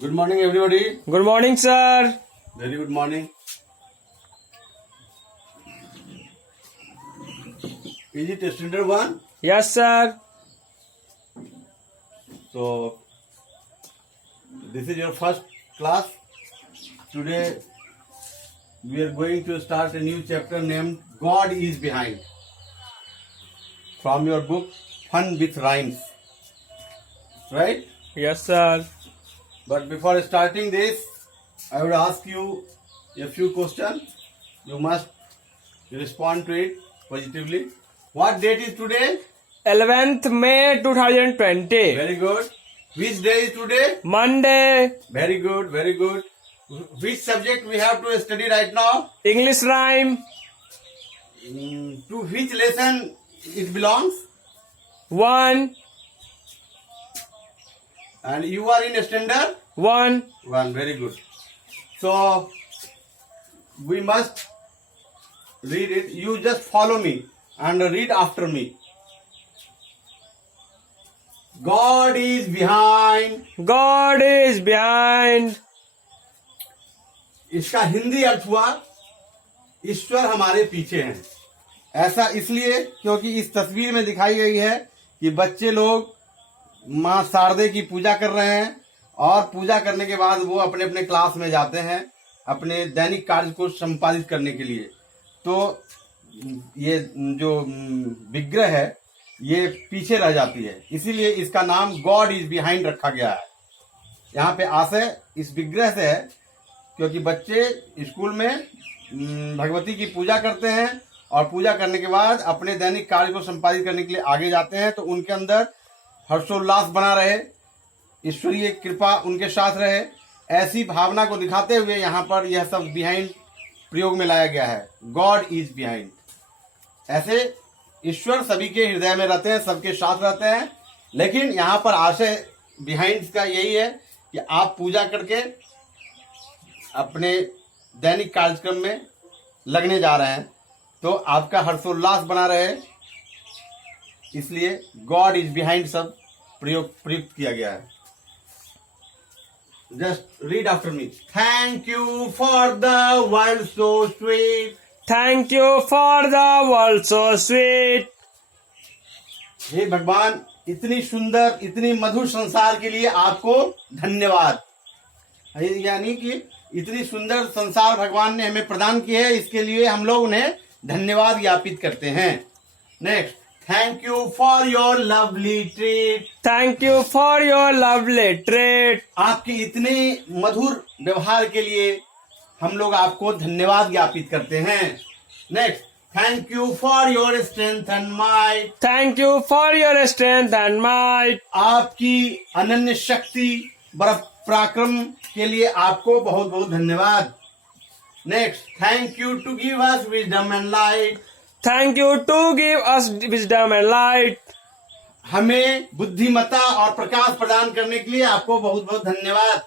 Good morning, everybody. Good morning, sir. Very good morning. Is it standard one? Yes, sir. So, this is your first class. Today, we are going to start a new chapter named God is Behind. From your book, Fun with Rhymes. Right? Yes, sir. But before starting this, I would ask you a few questions. You must respond to it positively. What date is today? 11th May 2020. Very good. Which day is today? Monday. Very good, very good. Which subject we have to study right now? English rhyme. To which lesson it belongs? 1. And you are in standard? 1. One, very good. So, we must read it. You just follow me and read after me. God is behind. God is behind. इसका हिंदी अर्थ हुआ ईश्वर हमारे पीछे हैं। ऐसा इसलिए क्योंकि इस तस्वीर में दिखाई गई है कि बच्चे लोग माँ शारदे की पूजा कर रहे हैं और पूजा करने के बाद वो अपने अपने क्लास में जाते हैं अपने दैनिक कार्य को संपादित करने के लिए। तो ये जो विग्रह है ये पीछे रह जाती है, इसीलिए इसका नाम गॉड इज बिहाइंड रखा गया है। यहाँ पे आशय इस विग्रह से है क्योंकि बच्चे स्कूल में भगवती की पूजा करते हैं और पूजा करने के बाद अपने दैनिक कार्य को संपादित करने के लिए आगे जाते हैं, तो उनके अंदर हर्षोल्लास बना रहे, ईश्वरीय कृपा उनके साथ रहे, ऐसी भावना को दिखाते हुए यहाँ पर यह सब बिहाइंड प्रयोग में लाया गया है। God is behind. ऐसे ईश्वर सभी के हृदय में रहते हैं, सबके साथ रहते हैं, लेकिन यहाँ पर आशय बिहाइंड का यही है कि आप पूजा करके अपने दैनिक कार्यक्रम में लगने जा रहे हैं, तो आपका हर्षोल्लास बना रहे, इसलिए गॉड इज बिहाइंड सब प्रयुक्त किया गया है। Just read after me. Thank you for the world so sweet. Thank you for the world so sweet. हे भगवान, इतनी सुंदर इतनी मधुर संसार के लिए आपको धन्यवाद। यानी कि इतनी सुंदर संसार भगवान ने हमें प्रदान की है, इसके लिए हम लोग उन्हें धन्यवाद ज्ञापित करते हैं। Next, thank you for your lovely treat. Thank you for your lovely treat. आपके इतने मधुर व्यवहार के लिए हम लोग आपको धन्यवाद ज्ञापित करते हैं। Next, thank you for your strength and might. Thank you for your strength and might. आपकी अनन्य शक्ति पराक्रम के लिए आपको बहुत बहुत धन्यवाद। Next, thank you to give us wisdom and light. Thank you to give us wisdom and light. हमें बुद्धिमत्ता और प्रकाश प्रदान करने के लिए आपको बहुत बहुत धन्यवाद।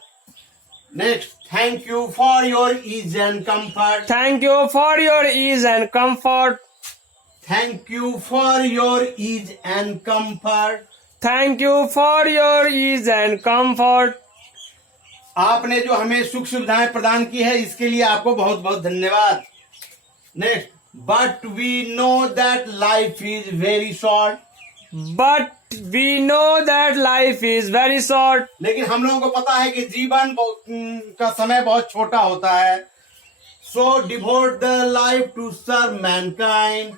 Next, thank you for your ease and comfort. Thank you for your ease and comfort. Thank you for your ease and comfort. Thank you for your ease and comfort. आपने जो हमें सुख सुविधाएं प्रदान की है इसके लिए आपको बहुत बहुत धन्यवाद। Next, but we know that life is very short. But we know that life is very short. लेकिन हम लोगों को पता है कि जीवन का समय बहुत छोटा होता है। So devote the life to serve mankind.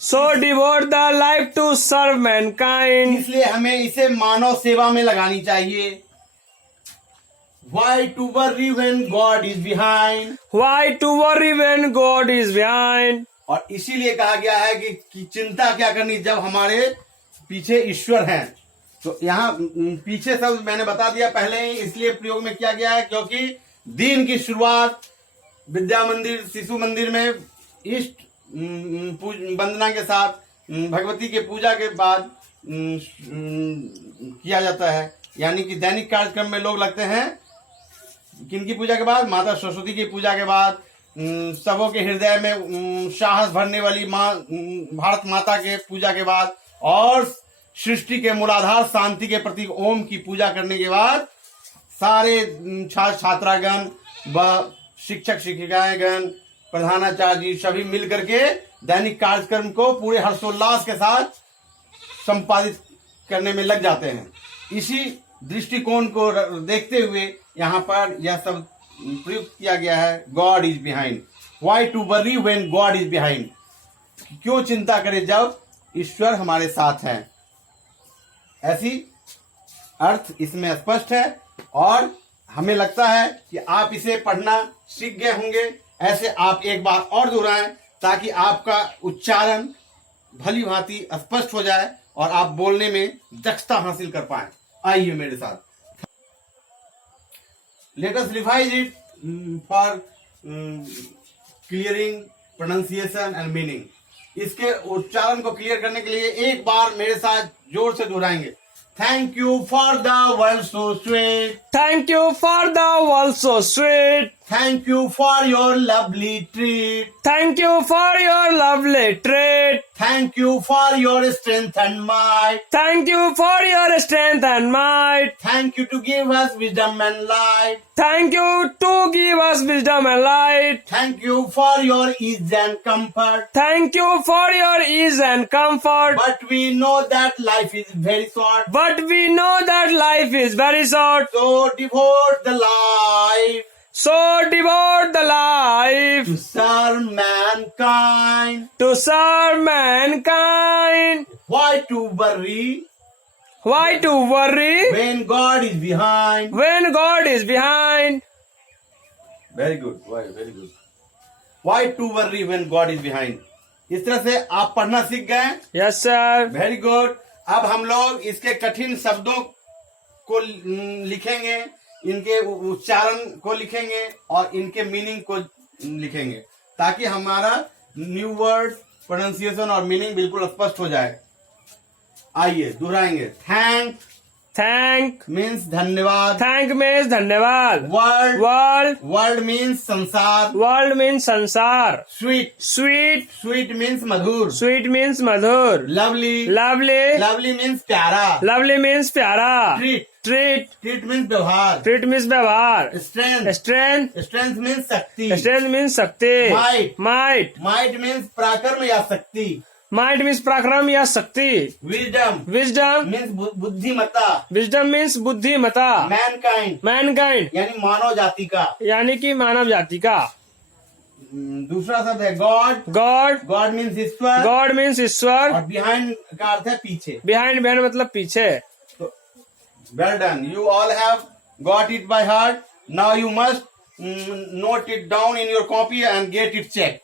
So devote the life to serve mankind. इसलिए हमें इसे मानव सेवा में लगानी चाहिए। Why to worry when God is behind? Why to worry when God is behind? और इसीलिए कहा गया है कि चिंता क्या करनी जब हमारे पीछे ईश्वर हैं। तो यहाँ पीछे सब मैंने बता दिया पहले ही, इसलिए प्रयोग में किया गया है क्योंकि दिन की शुरुआत विद्या मंदिर शिशु मंदिर में इष्ट वंदना के साथ भगवती के पूजा के बाद किया जाता है। यानी कि दैनिक कार्यक्रम में लोग लगते हैं किनकी पूजा के बाद? माता सरस्वती की पूजा के बाद, सबों के हृदय में साहस भरने वाली माँ भारत माता के पूजा के बाद और सृष्टि के मूलाधार शांति के प्रतीक ओम की पूजा करने के बाद सारे छात्रागण व शिक्षक शिक्षिकाएं गण प्रधानाचार्य सभी मिल करके दैनिक कार्यक्रम को पूरे हर्षोल्लास के साथ संपादित करने में लग जाते हैं। इसी दृष्टिकोण को देखते हुए यहाँ पर यह सब प्रयुक्त किया गया है, God is behind. Why to worry when God is behind, क्यों चिंता करें जब ईश्वर हमारे साथ है। ऐसी अर्थ इसमें स्पष्ट है और हमें लगता है कि आप इसे पढ़ना सीख गए होंगे। ऐसे आप एक बार और दोहराएं ताकि आपका उच्चारण भली भांति स्पष्ट हो जाए और आप बोलने में दक्षता हासिल कर पाए। आइए मेरे साथ। Let us revise it for clearing pronunciation and meaning. इसके उच्चारण को क्लियर करने के लिए एक बार मेरे साथ जोर से दोहराएंगे। Thank you for the world so sweet. Thank you for the world so sweet. Thank you for your lovely treat. Thank you for your lovely treat. Thank you for your strength and might. Thank you for your strength and might. Thank you to give us wisdom and light. Thank you to give us wisdom and light. Thank you for your ease and comfort. Thank you for your ease and comfort. But we know that life is very short. But we know that life is very short. So devote the life So devote the life to serve mankind. to serve mankind. Why to worry Why to worry when God is behind? when God is behind? Very good. Why? Very good. Why to worry when God is behind? इस तरह से आप पढ़ना सीख गए। Yes, sir. Very good. अब हम लोग इसके कठिन शब्दों को लिखेंगे, इनके उच्चारण को लिखेंगे और इनके मीनिंग को लिखेंगे ताकि हमारा न्यू वर्ड प्रोनाउंसिएशन और मीनिंग बिल्कुल स्पष्ट हो जाए। आइए दोहराएंगे। Thank Thank. मीन्स धन्यवाद। Thank means धन्यवाद. World World. वर्ल्ड मीन्स संसार। World means संसार. Sweet Sweet. स्वीट मीन्स मधुर। Sweet means मधुर. Lovely Lovely. लवली मीन्स प्यारा। Lovely means प्यारा. Treat Treat. ट्रीट मीन्स व्यवहार। Treat means व्यवहार. Strength Strength. स्ट्रेंथ मीन्स शक्ति। Strength means शक्ति. Might. Might. Might means पराक्रम या शक्ति। Might means पराक्रम या शक्ति. Wisdom Wisdom. मीन्स बुद्धिमत्ता। Wisdom means बुद्धिमता. Mankind Mankind. यानी मानव जाति का। यानी कि मानव जाति का. दूसरा शब्द है गॉड। God. गॉड मीन्स ईश्वर। God means ईश्वर. और बिहाइंड का अर्थ है पीछे। Behind मतलब पीछे. तो well done, you all have got it by heart. Now you must note it down in your copy and get it check.